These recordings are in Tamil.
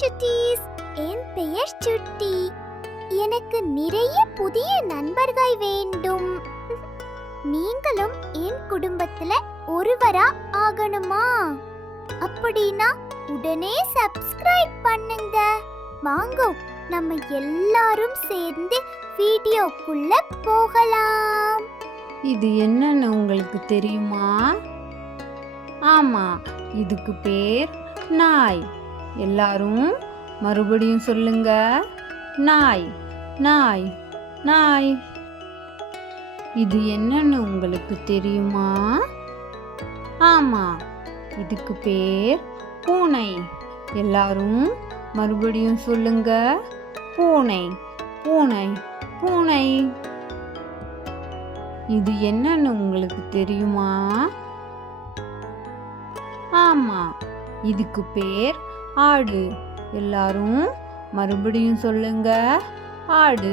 சுட்டீஸ். என் பெயர் சுட்டி. எனக்கு நிறைய புதிய நண்பர்கள் வேண்டும். நீங்களும் என் குடும்பத்துல ஒருவரா ஆகணுமா? அப்படின்னா உடனே சப்ஸ்கிரைப் பண்ணுங்க. வாங்க, நம்ம எல்லாரும் சேர்ந்து வீடியோக்குள்ள போகலாம். இது என்னன்னு உங்களுக்கு தெரியுமா? ஆமா, இதுக்கு பேர் நாய். எல்லாரும் மறுபடியும் சொல்லுங்க. நாய், நாய், நாய். இது என்னன்னு உங்களுக்கு தெரியுமா? ஆமா, இதுக்கு பேர் பூனை. எல்லாரும் மறுபடியும் சொல்லுங்க. பூனை, பூனை, பூனை. இது என்னன்னு உங்களுக்கு தெரியுமா? ஆமா, இதுக்கு பேர் ஆடு. எல்லாரும் மறுபடியும் சொல்லுங்க. ஆடு,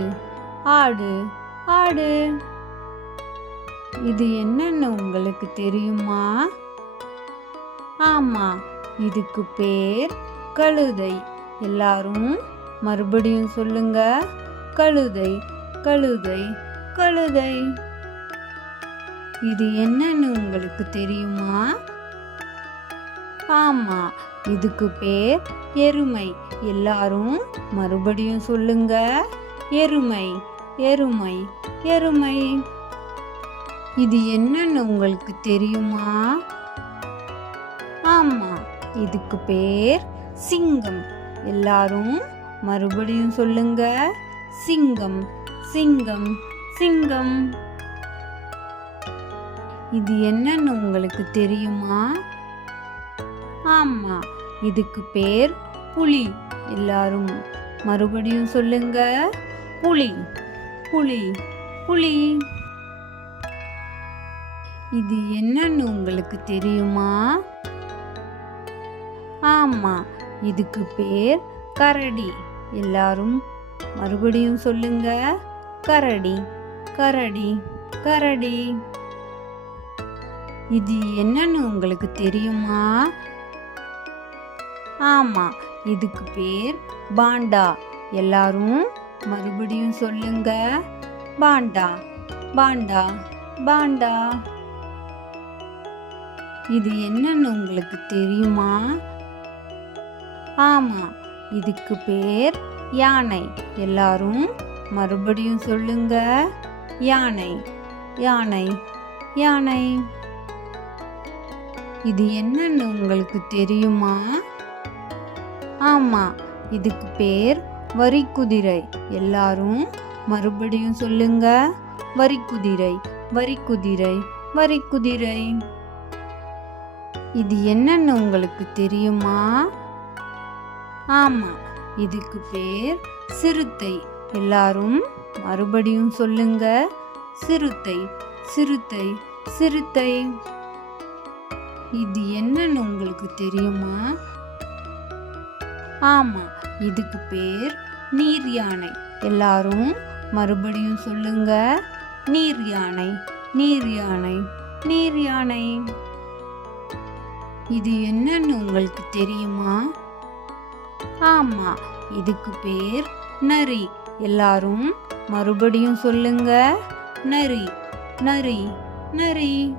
ஆடு, ஆடு. இது என்னன்னு உங்களுக்கு தெரியுமா? ஆமா, இதுக்கு பேர் கழுதை. எல்லாரும் மறுபடியும் சொல்லுங்க. கழுதை, கழுதை, கழுதை. இது என்னன்னு உங்களுக்கு தெரியுமா? ஆமா, இதுக்கு பேர் எருமை. எல்லாரும் மறுபடியும் சொல்லுங்க. எருமை, எருமை, எருமை. இது என்னன்னு உங்களுக்கு தெரியுமா? ஆமா, இதுக்கு பேர் சிங்கம். எல்லாரும் மறுபடியும் சொல்லுங்க. சிங்கம், சிங்கம், சிங்கம். இது என்னன்னு உங்களுக்கு தெரியுமா? ஆமா, இதுக்கு பேர் புலி. எல்லாரும் மறுபடியும் சொல்லுங்க. புலி, புலி, புலி. இது என்னன்னு உங்களுக்கு தெரியுமா? ஆமா, இதுக்கு பேர் கரடி. எல்லாரும் மறுபடியும் சொல்லுங்க. கரடி, கரடி, கரடி. இது என்னன்னு உங்களுக்கு தெரியுமா? ஆமா, இதுக்கு பேர் பாண்டா. எல்லாரும் மறுபடியும் சொல்லுங்க. பாண்டா, பாண்டா, பாண்டா. இது என்னன்னு உங்களுக்கு தெரியுமா? ஆமா, இதுக்கு பேர் யானை. எல்லாரும் மறுபடியும் சொல்லுங்க. யானை, யானை, யானை. இது என்னன்னு உங்களுக்கு தெரியுமா? ஆமா, இதுக்கு பேர் வரிக்குதிரை. எல்லாரும் மறுபடியும் சொல்லுங்க. வரிக்குதிரை, வரிக்குதிரை, வரிக்குதிரை. இது என்னன்னு உங்களுக்கு தெரியுமா? ஆமா, இதுக்கு பேர் சிறுத்தை. எல்லாரும் மறுபடியும் சொல்லுங்க. சிறுத்தை, சிறுத்தை, சிறுத்தை. இது என்னன்னு உங்களுக்கு தெரியுமா? ஆமா, இதுக்கு பேர் நீர் யானை. எல்லாரும் மறுபடியும் சொல்லுங்க. நீர் யானை, நீர் யானை, நீர் யானை. இது என்னன்னு உங்களுக்கு தெரியுமா? ஆமா, இதுக்கு பேர் நரி. எல்லாரும் மறுபடியும் சொல்லுங்க. நரி, நரி, நரி.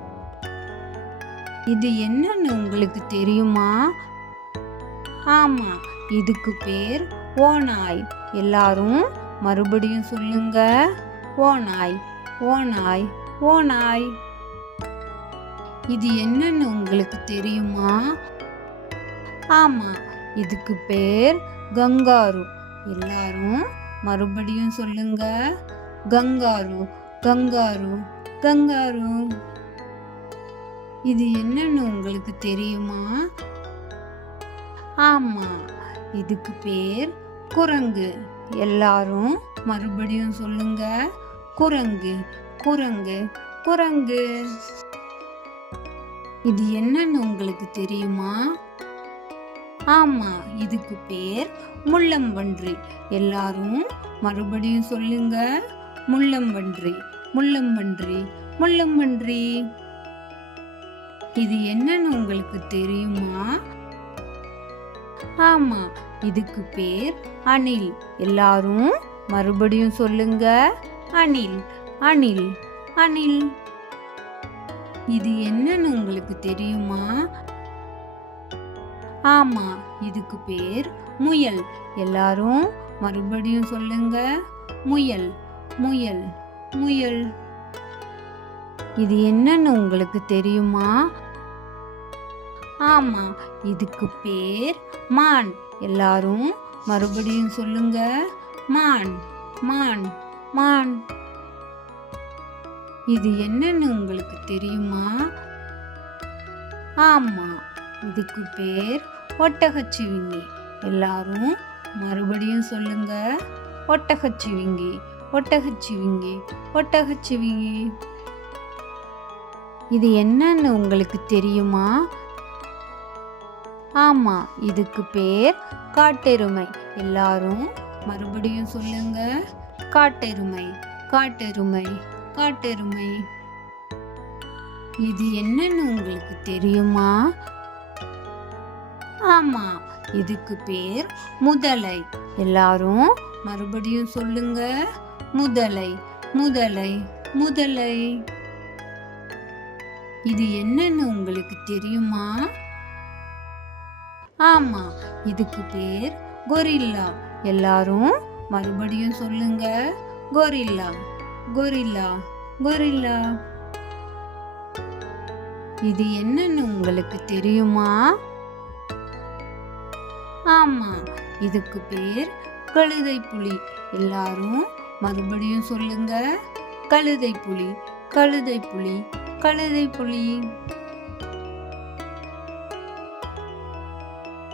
இது என்னன்னு உங்களுக்கு தெரியுமா? ஆமா, இதுக்கு பேர் ஓநாய். எல்லாரும் மறுபடியும் சொல்லுங்க. ஓநாய், ஓநாய், ஓநாய். இது என்னன்னு உங்களுக்கு தெரியுமா? ஆமா, இதுக்கு பேர் கங்காரு. எல்லாரும் மறுபடியும் சொல்லுங்க. Kangaroo, kangaroo, kangaroo. இது என்னன்னு உங்களுக்கு தெரியுமா? ஆமா, இதுக்கு பேர் குரங்கு. எல்லாரும் மறுபடியும் சொல்லுங்க. குரங்கு, குரங்கு, குரங்கு. இது என்னன்னு உங்களுக்கு தெரியுமா? ஆமா, இதுக்கு பேர் முள்ளம்பன்றி. எல்லாரும் மறுபடியும் சொல்லுங்க. முள்ளம்பன்றி, முள்ளம்பன்றி, முள்ளம்பன்றி. இது என்னன்னு உங்களுக்கு தெரியுமா? ஆமா, இதுக்கு பேர் அணில். எல்லாரும் மறுபடியும் சொல்லுங்க. அணில், அணில், அணில். இது என்னன்னு உங்களுக்கு தெரியுமா? ஆமா, இதுக்கு பேர் முயல். எல்லாரும் மறுபடியும் சொல்லுங்க. முயல், முயல், முயல். இது என்னன்னு உங்களுக்கு தெரியுமா? ஆமா, இதுக்கு பேர் மான். எல்லாரும் மறுபடியும் சொல்லுங்க. மான், மான், மான். இது என்னன்னு உங்களுக்கு தெரியுமா? ஆமா, இதுக்கு பேர் ஒட்டகச்சிவிங்கி. எல்லாரும் மறுபடியும் சொல்லுங்க. ஒட்டகச்சிவிங்கி, ஒட்டகச்சிவிங்கி, ஒட்டகச்சிவிங்கி. இது என்னன்னு உங்களுக்கு தெரியுமா? ஆமா, இதுக்கு பேர் காட்டெருமை. எல்லாரும் மறுபடியும் சொல்லுங்க. காட்டெருமை, காட்டெருமை, காட்டெருமை. இது என்னன்னு உங்களுக்கு தெரியுமா? ஆமா, இதுக்கு பேர் முதலை. எல்லாரும் மறுபடியும் சொல்லுங்க. முதலை, முதலை, முதலை. இது என்னன்னு உங்களுக்கு தெரியுமா? ஆமா, இதுக்கு பேர் கொரில்லா. எல்லாரும் மறுபடியும் சொல்லுங்க. Gorilla, gorilla, gorilla. இது என்னன்னு உங்களுக்கு தெரியுமா? ஆமா, இதுக்கு பேர் கழுதை புலி. எல்லாரும் மறுபடியும் சொல்லுங்க. கழுதை புலி, கழுதை புலி, கழுதை புலி.